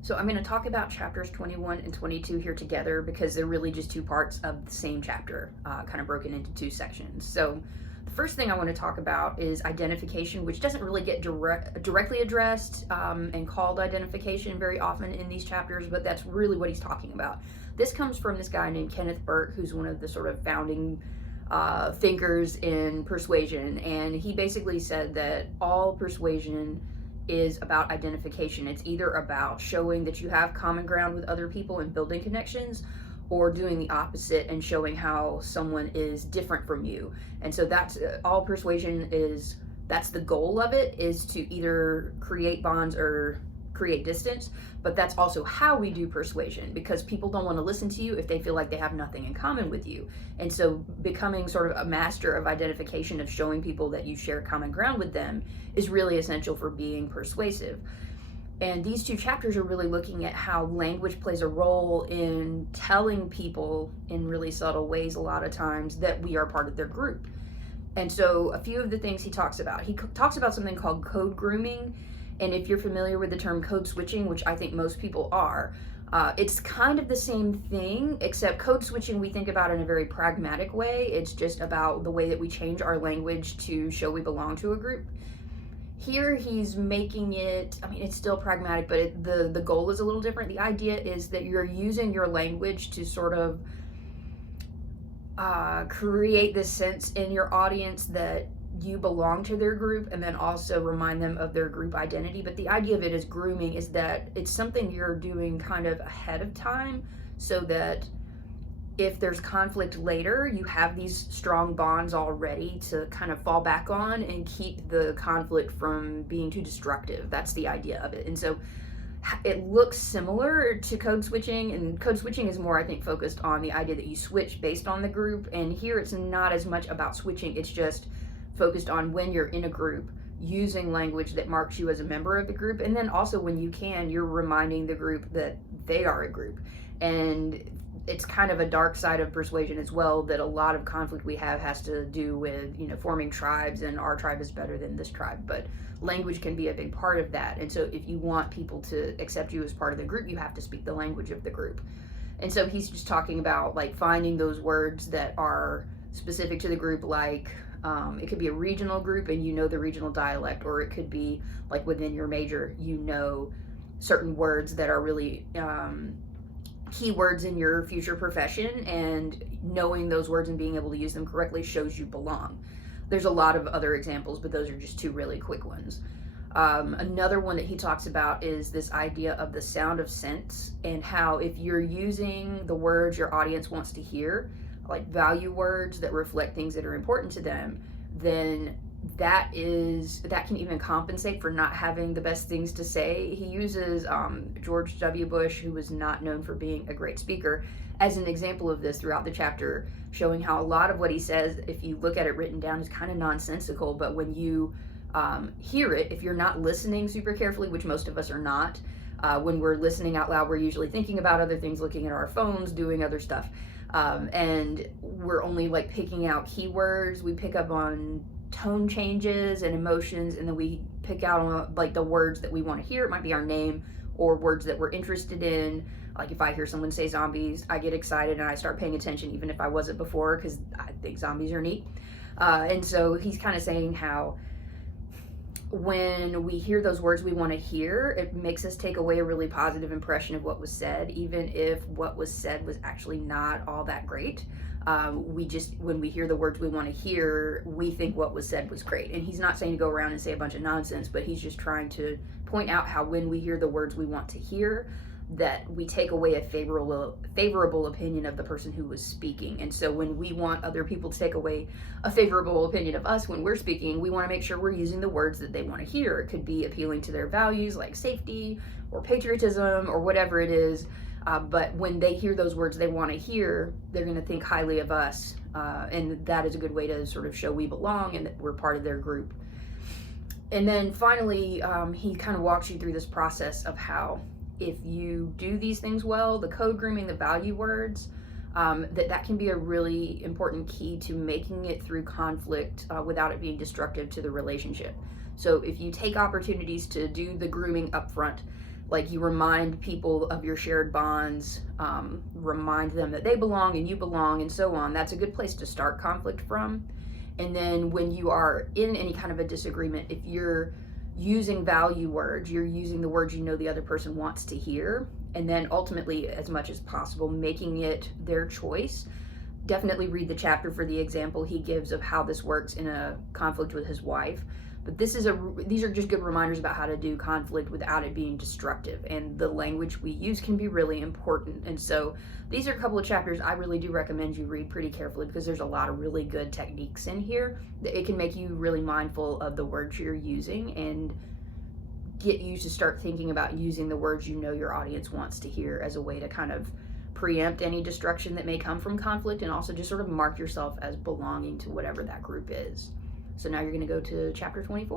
So I'm going to talk about chapters 21 and 22 here together because they're really just two parts of the same chapter, kind of broken into two sections. So the first thing I want to talk about is identification, which doesn't really get directly addressed and called identification very often in these chapters, but that's really what he's talking about. This comes from this guy named Kenneth Burke, who's one of the sort of founding thinkers in persuasion, and he basically said that all persuasion is about identification. It's either about showing that you have common ground with other people and building connections, or doing the opposite and showing how someone is different from you. And so that's all persuasion is. That's the goal of it, is to either create bonds or create distance. But that's also how we do persuasion, because people don't want to listen to you if they feel like they have nothing in common with you. And so becoming sort of a master of identification, of showing people that you share common ground with them, is really essential for being persuasive. And these two chapters are really looking at how language plays a role in telling people in really subtle ways a lot of times that we are part of their group. And so a few of the things he talks about something called code grooming. And if you're familiar with the term code switching, which I think most people are, it's kind of the same thing, except code switching we think about in a very pragmatic way. It's just about the way that we change our language to show we belong to a group. Here he's making it, I mean, it's still pragmatic, but the goal is a little different. The idea is that you're using your language to sort of create this sense in your audience that you belong to their group, and then also remind them of their group identity. But the idea of it is grooming, is that it's something you're doing kind of ahead of time, so that if there's conflict later, you have these strong bonds already to kind of fall back on and keep the conflict from being too destructive. That's the idea of it. And so it looks similar to code switching, and code switching is more, I think, focused on the idea that you switch based on the group. And here it's not as much about switching, it's just focused on when you're in a group, using language that marks you as a member of the group. And then also when you can, you're reminding the group that they are a group. And it's kind of a dark side of persuasion as well, that a lot of conflict we have has to do with, forming tribes, and our tribe is better than this tribe. But language can be a big part of that. And so if you want people to accept you as part of the group, you have to speak the language of the group. And so he's just talking about like finding those words that are specific to the group, like it could be a regional group and the regional dialect, or it could be like within your major, certain words that are really keywords in your future profession, and knowing those words and being able to use them correctly shows you belong. There's a lot of other examples, but those are just two really quick ones. Another one that he talks about is this idea of the sound of sense, and how if you're using the words your audience wants to hear, like value words that reflect things that are important to them, then that can even compensate for not having the best things to say. He uses George W. Bush, who was not known for being a great speaker, as an example of this throughout the chapter, showing how a lot of what he says, if you look at it written down, is kind of nonsensical, but when you hear it, if you're not listening super carefully, which most of us are not, when we're listening out loud, we're usually thinking about other things, looking at our phones, doing other stuff, and we're only like picking out keywords. We pick up on tone changes and emotions, and then we pick out on like the words that we want to hear. It might be our name or words that we're interested in. Like if I hear someone say zombies, I get excited and I start paying attention, even if I wasn't before, because I think zombies are neat. And so he's kind of saying how when we hear those words we want to hear, it makes us take away a really positive impression of what was said, even if what was said was actually not all that great. When we hear the words we want to hear, we think what was said was great. And he's not saying to go around and say a bunch of nonsense, but he's just trying to point out how when we hear the words we want to hear, that we take away a favorable opinion of the person who was speaking. And so when we want other people to take away a favorable opinion of us when we're speaking, we want to make sure we're using the words that they want to hear. It could be appealing to their values, like safety or patriotism or whatever it is. But when they hear those words they want to hear, they're going to think highly of us. And that is a good way to sort of show we belong and that we're part of their group. And then finally, he kind of walks you through this process of how, if you do these things well, the code grooming, the value words, that can be a really important key to making it through conflict without it being destructive to the relationship. So if you take opportunities to do the grooming up front, Like, you remind people of your shared bonds, remind them that they belong and you belong, and so on. That's a good place to start conflict from. And then when you are in any kind of a disagreement, if you're using value words, you're using the words you know the other person wants to hear, and then ultimately, as much as possible, making it their choice. Definitely read the chapter for the example he gives of how this works in a conflict with his wife. But these are just good reminders about how to do conflict without it being destructive, and the language we use can be really important. And so these are a couple of chapters I really do recommend you read pretty carefully, because there's a lot of really good techniques in here that it can make you really mindful of the words you're using and get you to start thinking about using the words you know your audience wants to hear as a way to kind of preempt any destruction that may come from conflict, and also just sort of mark yourself as belonging to whatever that group is. So now you're going to go to chapter 24.